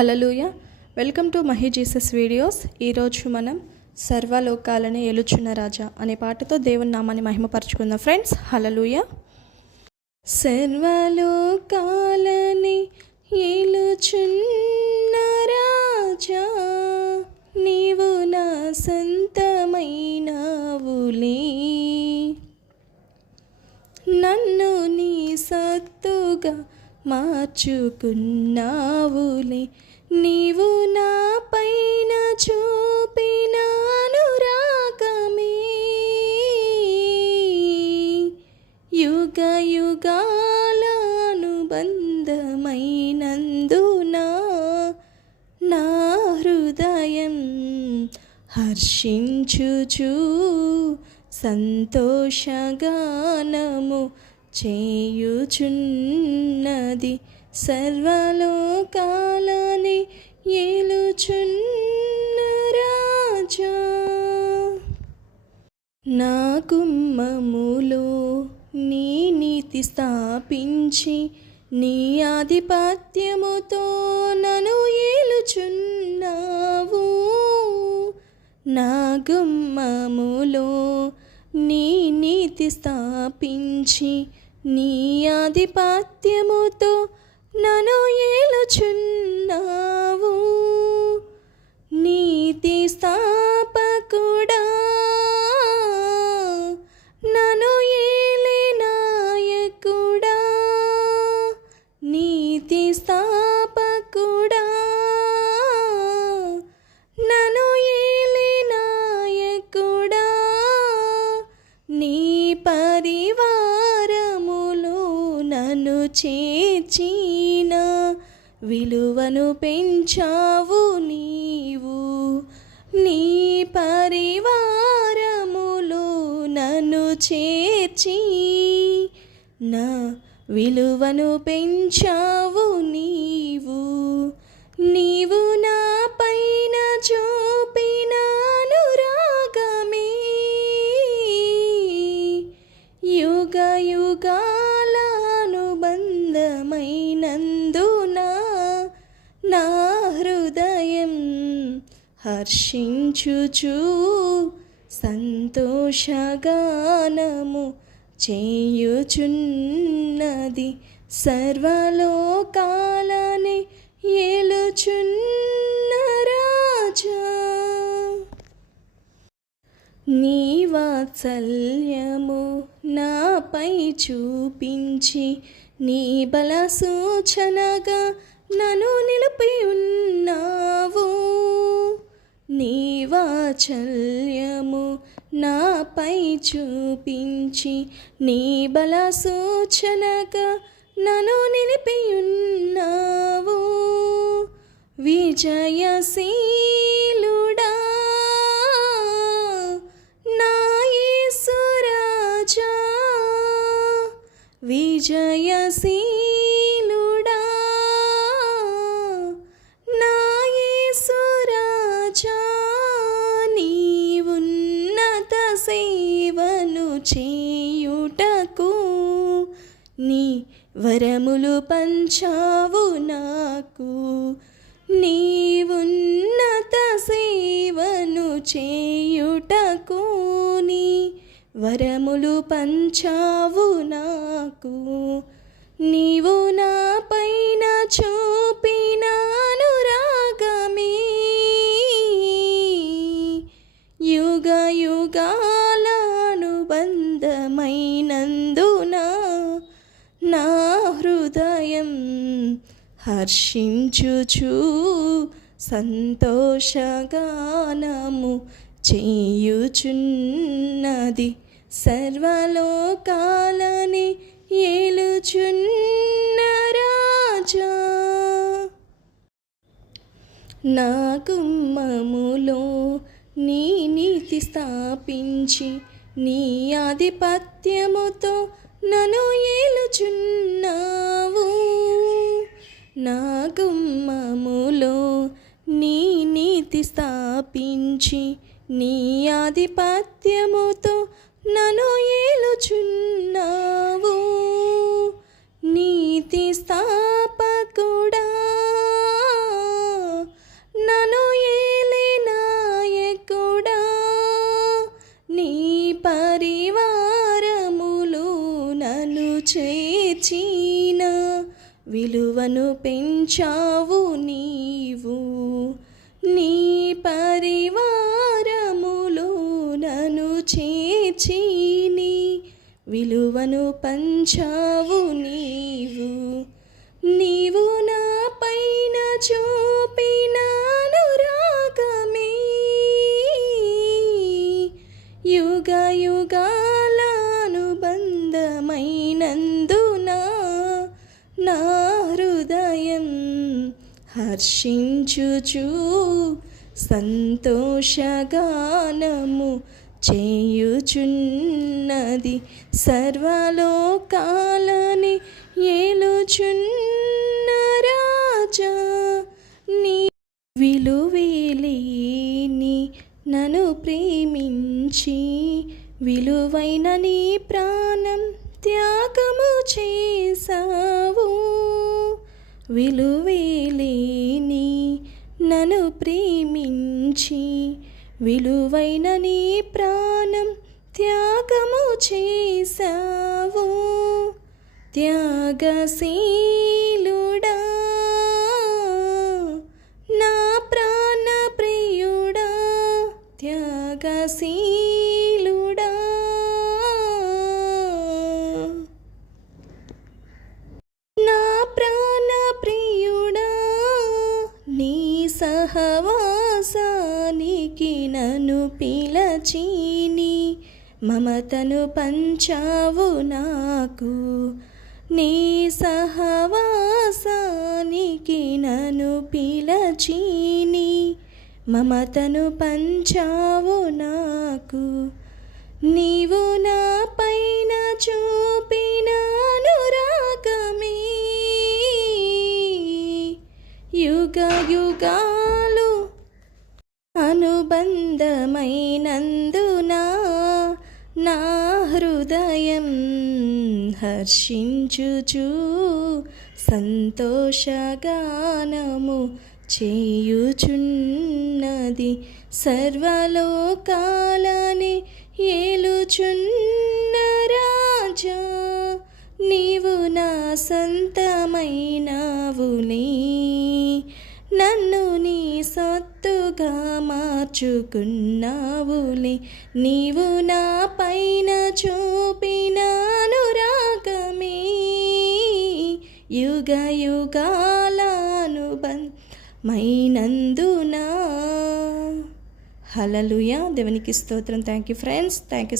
Hallelujah welcome to Mahi Jesus videos. ఈరోజు మనం సర్వలోకాలని ఏలుచున్న రాజా అనే పాటతో దేవుని నామాన్ని మహిమపరచుకుందాం. ఫ్రెండ్స్ హలలుయ సర్వలోకాలని ఏలుచున్న రాజా నీవు నా సంత మార్చుకున్నావులే. నీవు నా పైన చూపిన అనురాగమే. యుగ యుగాలనుబంధమైనందున నా హృదయం హర్షించుచు సంతోషగానము చేయుచున్నది సర్వలోకాలని ఏలుచున్న రాజా. నా గుమ్మములో నీ నీతి స్థాపించి నీ ఆధిపత్యముతో నన్ను ఏలుచున్నావు. నా గుమ్మములో నీ నీతి స్థాపించి నీ ఆధిపత్యముతో నను ఏలుచున్నావు. నీతి స్థా చేర్చిన విలువను పెంచావు నీవు. నీ పరివారములో నన్ను చేర్చి నా విలువను పెంచావు నీవు. నీవు నా హర్షించుచు సంతోషగానము చేయుచున్నది సర్వలోకాలని ఏలుచున్న రాజా. నీ వాత్సల్యము నాపై చూపించి నీ బల సూచనగా నన్ను నిలిపి ఉన్నావు. వాత్సల్యము నాపై చూపించి నీ బల సూచనగా నన్ను నిలిపియున్నావు. విజయశీలుడా నాయసురాజా విజయశీ చేయుటకు నీ వరములు పంచావు నాకు. నీవున్నత సేవను చేయుటకు నీ వరములు పంచావు నాకు. నీవు నా పైన చూపిన అనురాగమే. యుగ యుగా హర్షించుచు సంతోషగానము చేయుచున్నది. సర్వలోకాలని ఏలుచున్న రాజా. నా గుమ్మములో నీ నీతి స్థాపించి నీ ఆధిపత్యముతో నన్ను ఏలుచున్నావు. నా గుమ్మములో నీ నీతి స్థాపించి నీ ఆధిపత్యముతో నన్ను ఏలుచున్నావు. నీతి స్థాపకుడా నన్ను ఏలినాయకుడా నీ పరివారములు నన్ను చేచీ విలువను పెంచావు నీవు. నీ పరివారములో నన్ను చేర్చిని. విలువను పంచావు నీవు. నీవు నా పైన చూపినాను రాగమే యుగ యుగా హర్షించుచు సంతోషగానము చేయుచున్నది సర్వలోకాలని ఏలుచున్న రాజా. నీ విలువేలేని నన్ను ప్రేమించి విలువైన నీ ప్రాణం త్యాగము చేసావు విలువేలేని నన్ను ప్రేమించి విలువైన నీ ప్రాణం త్యాగము చేసావు త్యాగశీలుడా చీని మమతను పంచావు నాకు. నీ సహవాసానికి నను పిలచీని మమతను పంచావు నాకు. నీవు అనుబంధమైనందున నా హృదయం హర్షించుచు సంతోషగానము చేయుచున్నది సర్వలోకాలని ఏలుచున్న రాజా. నీవు నా సొంతమైన మార్చుకున్నావులే నీవు నా పైన చూపిన అనురాగమే. యుగ యుగాలానుబంధమైనందున. హలలుయా దేవునికి స్తోత్రం. Thank you friends thank you